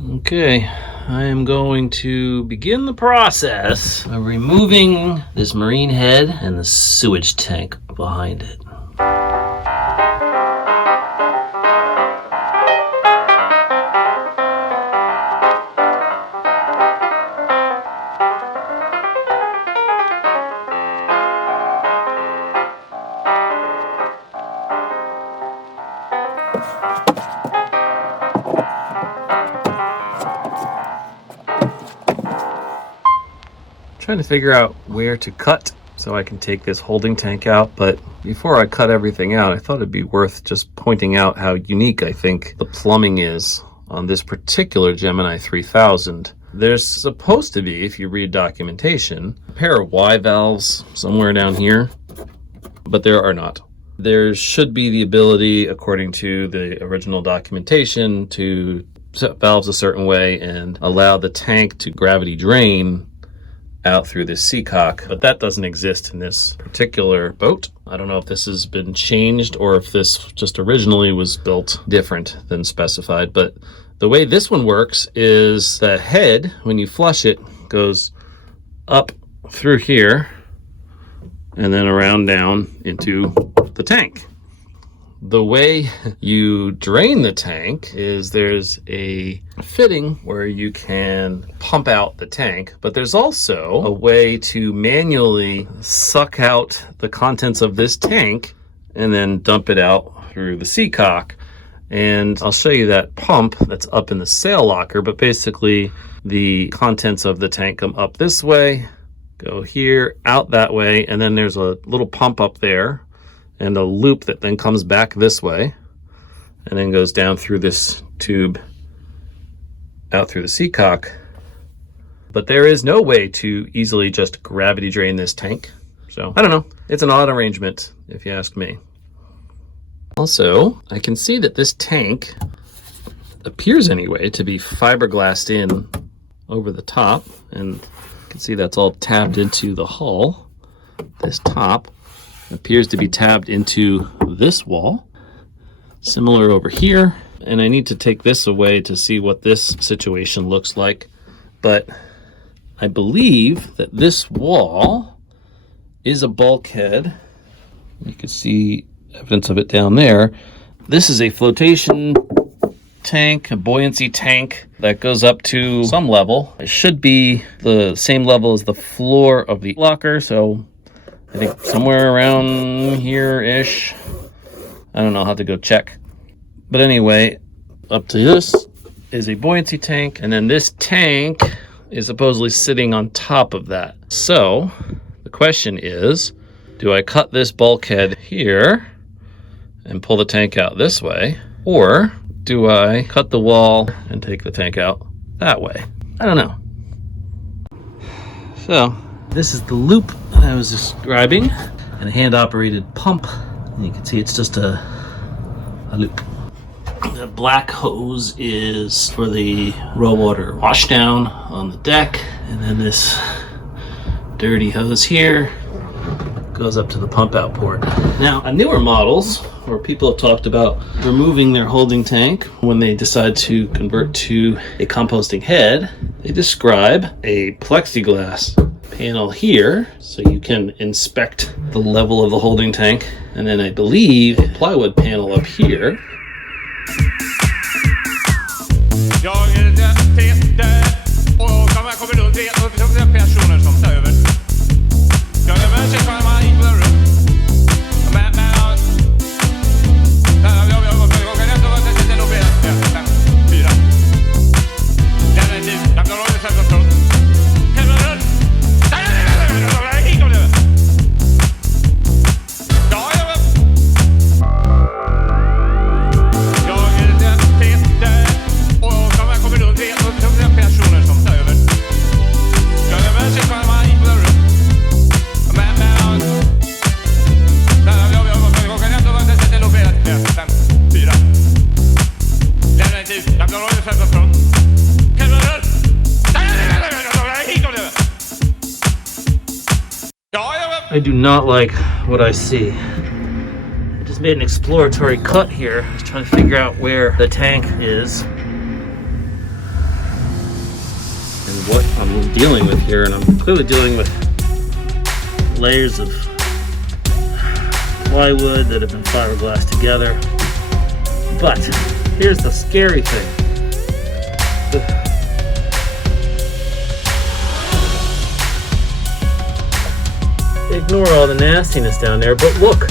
Okay, I am going to begin the process of removing this marine head and the sewage tank behind it. Trying to figure out where to cut so I can take this holding tank out, but before I cut everything out, I thought it'd be worth just pointing out how unique I think the plumbing is on this particular Gemini 3000. There's supposed to be, if you read documentation, a pair of Y valves somewhere down here, but there are not. There should be the ability, according to the original documentation, to set valves a certain way and allow the tank to gravity drain out through this seacock, but that doesn't exist in this particular boat. I don't know if this has been changed or if this just originally was built different than specified, but the way this one works is the head, when you flush it, goes up through here and then around down into the tank. The way you drain the tank is there's a fitting where you can pump out the tank, but there's also a way to manually suck out the contents of this tank and then dump it out through the seacock. And I'll show you that pump that's up in the sail locker, but basically the contents of the tank come up this way, go here, out that way, and then there's a little pump up there and a loop that then comes back this way and then goes down through this tube out through the seacock. But there is no way to easily just gravity drain this tank. So I don't know, it's an odd arrangement if you ask me. Also, I can see that this tank appears anyway to be fiberglassed in over the top, and you can see that's all tabbed into the hull. This top appears to be tabbed into this wall. Similar over here. And I need to take this away to see what this situation looks like. But I believe that this wall is a bulkhead. You can see evidence of it down there. This is a flotation tank, a buoyancy tank that goes up to some level. It should be the same level as the floor of the locker, so I think somewhere around here-ish. I don't know, I'll have to go check. But anyway, up to this is a buoyancy tank, and then this tank is supposedly sitting on top of that. So, the question is, do I cut this bulkhead here and pull the tank out this way? Or do I cut the wall and take the tank out that way? I don't know. So, this is the loop I was describing, and a hand-operated pump. And you can see it's just a loop. The black hose is for the raw water washdown on the deck, and then this dirty hose here goes up to the pump out port. Now, on newer models, where people have talked about removing their holding tank when they decide to convert to a composting head, they describe a plexiglass panel here so you can inspect the level of the holding tank, and then I believe a plywood panel up here. I do not like what I see. I just made an exploratory cut here. I was trying to figure out where the tank is. what I'm dealing with here, and I'm clearly dealing with layers of plywood that have been fiberglassed together. But here's the scary thing. Ignore all the nastiness down there, but look!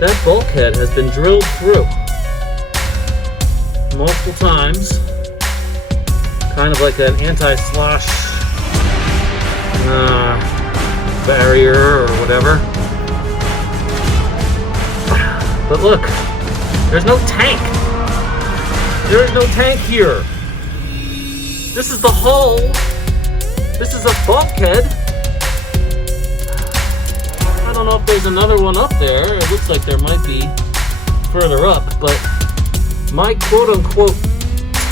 That bulkhead has been drilled through multiple times, kind of like an anti-slosh barrier or whatever. But look, there's no tank. There is no tank here. This is the hull. This is a bulkhead. I don't know if there's another one up there. It looks like there might be further up, but my quote-unquote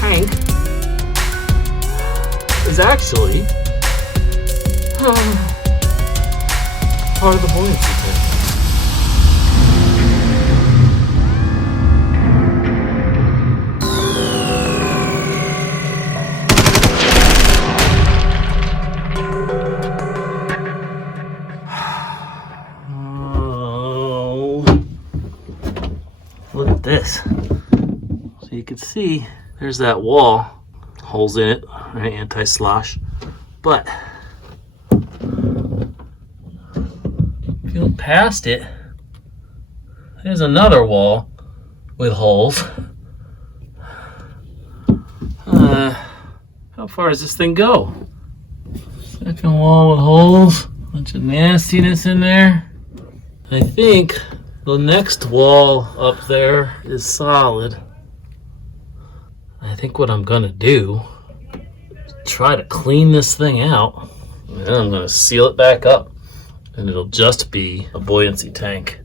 tank is actually part of the buoyancy tank. Look at this. So you can see there's that wall, holes in it, right, anti-slosh. But if you look past it, there's another wall with holes. How far does this thing go? Second wall with holes, bunch of nastiness in there. I think the next wall up there is solid. I think what I'm gonna do is try to clean this thing out, and then I'm gonna seal it back up, and it'll just be a buoyancy tank.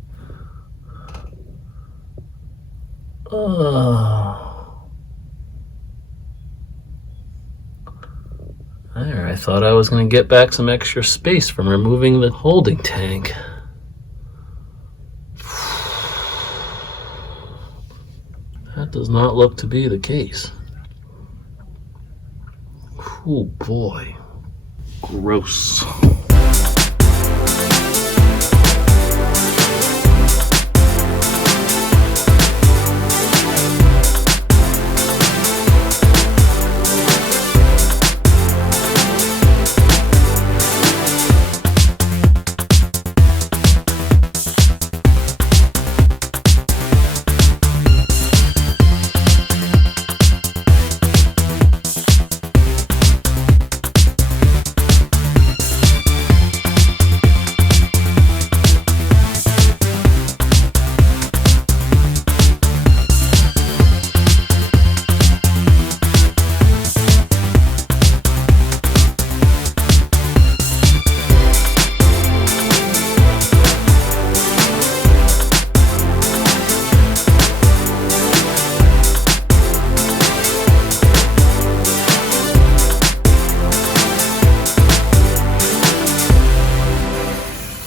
There, I thought I was gonna get back some extra space from removing the holding tank. That does not look to be the case. Oh boy. Gross.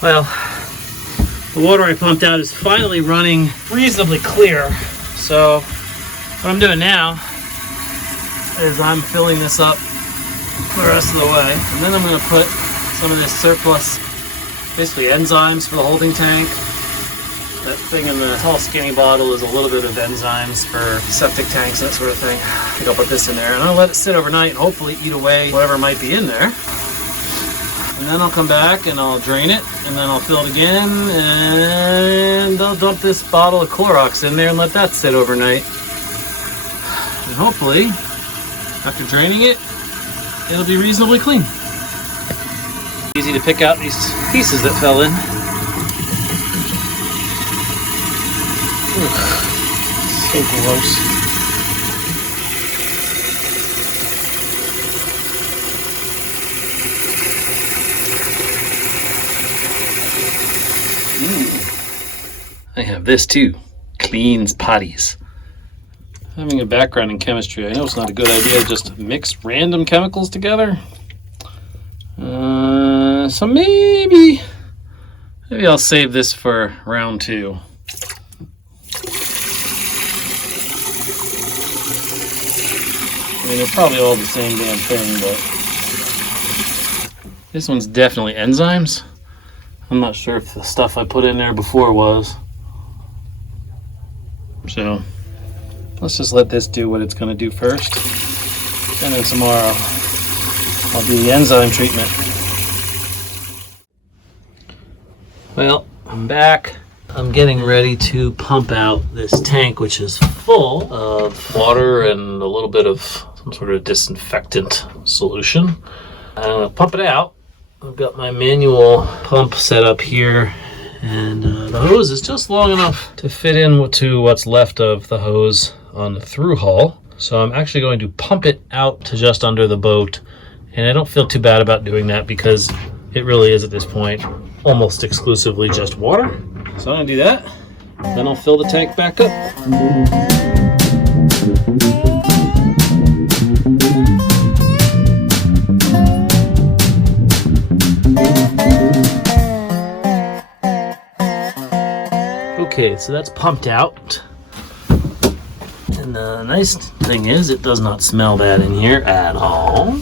Well, the water I pumped out is finally running reasonably clear. So what I'm doing now is I'm filling this up the rest of the way. And then I'm going to put some of this surplus, basically enzymes for the holding tank. That thing in the tall skinny bottle is a little bit of enzymes for septic tanks, that sort of thing. I think I'll put this in there and I'll let it sit overnight and hopefully eat away whatever might be in there. And then I'll come back and I'll drain it, and then I'll fill it again, and I'll dump this bottle of Clorox in there and let that sit overnight. And hopefully, after draining it, it'll be reasonably clean. Easy to pick out these pieces that fell in. Ugh, so gross. I have this too, cleans potties. Having a background in chemistry, I know it's not a good idea to just mix random chemicals together. So maybe I'll save this for round 2. I mean, they're probably all the same damn thing, but this one's definitely enzymes. I'm not sure if the stuff I put in there before was. So let's just let this do what it's going to do first. And then tomorrow I'll do the enzyme treatment. Well, I'm back. I'm getting ready to pump out this tank, which is full of water and a little bit of some sort of disinfectant solution. I'm going to pump it out. I've got my manual pump set up here, and the hose is just long enough to fit in to what's left of the hose on the through hull. So I'm actually going to pump it out to just under the boat, and I don't feel too bad about doing that because it really is at this point almost exclusively just water. So I'm going to do that, then I'll fill the tank back up. Okay, so that's pumped out. And the nice thing is it does not smell bad in here at all.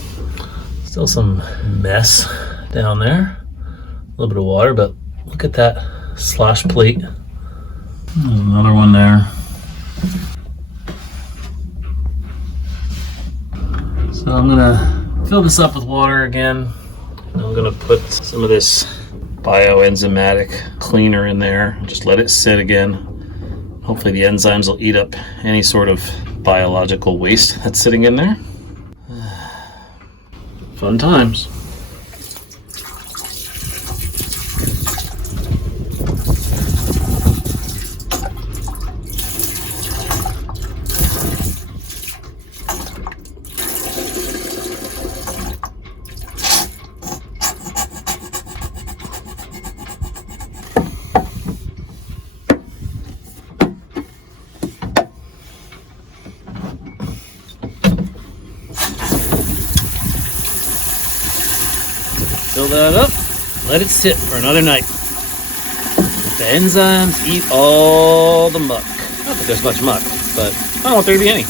Still some mess down there. A little bit of water, but look at that slosh plate. There's another one there. So I'm gonna fill this up with water again. And I'm gonna put some of this bioenzymatic cleaner in there. Just let it sit again. Hopefully the enzymes will eat up any sort of biological waste that's sitting in there. Fun times. Fill that up, let it sit for another night. Let the enzymes eat all the muck. Not that there's much muck, but I don't want there to be any.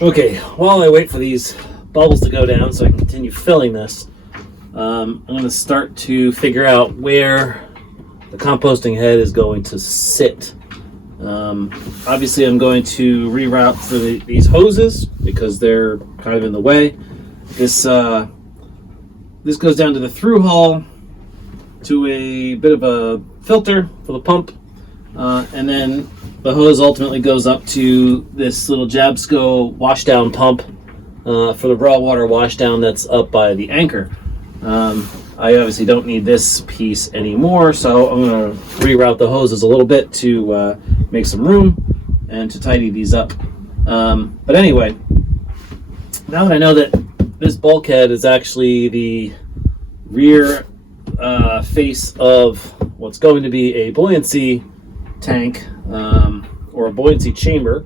Okay, while I wait for these bubbles to go down so I can continue filling this, I'm going to start to figure out where the composting head is going to sit. Obviously I'm going to reroute for these hoses because they're kind of in the way. This goes down to the through hull to a bit of a filter for the pump, and then the hose ultimately goes up to this little Jabsco washdown pump for the raw water washdown that's up by the anchor. I obviously don't need this piece anymore, so I'm going to reroute the hoses a little bit to make some room and to tidy these up. But anyway, now that I know that this bulkhead is actually the rear face of what's going to be a buoyancy tank or a buoyancy chamber,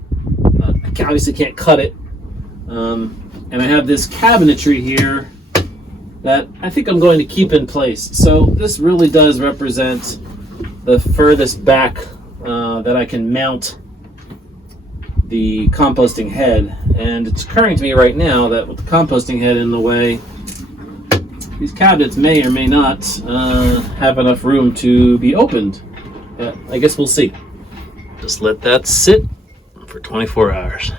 I obviously can't cut it. And I have this cabinetry here that I think I'm going to keep in place. So this really does represent the furthest back that I can mount the composting head. And it's occurring to me right now that with the composting head in the way, these cabinets may or may not have enough room to be opened. I guess we'll see. Just let that sit for 24 hours.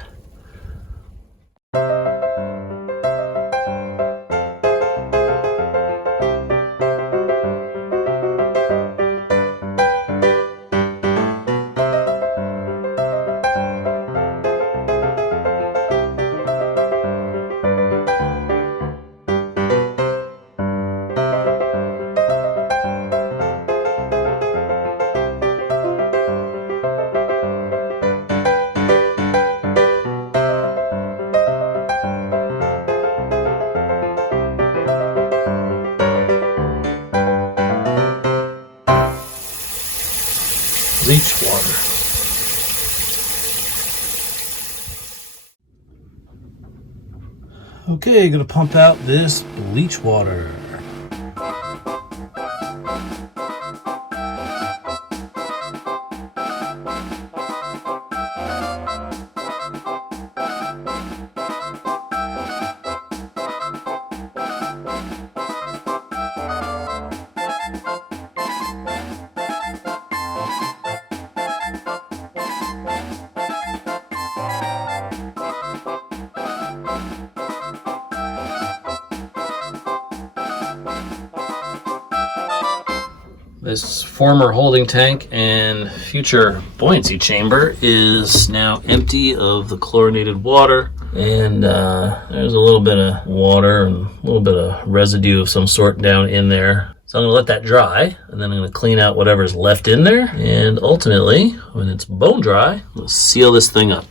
Bleach water. Okay, gonna pump out this bleach water. This former holding tank and future buoyancy chamber is now empty of the chlorinated water, and there's a little bit of water and a little bit of residue of some sort down in there. So I'm going to let that dry, and then I'm going to clean out whatever's left in there, and ultimately, when it's bone dry, we'll seal this thing up.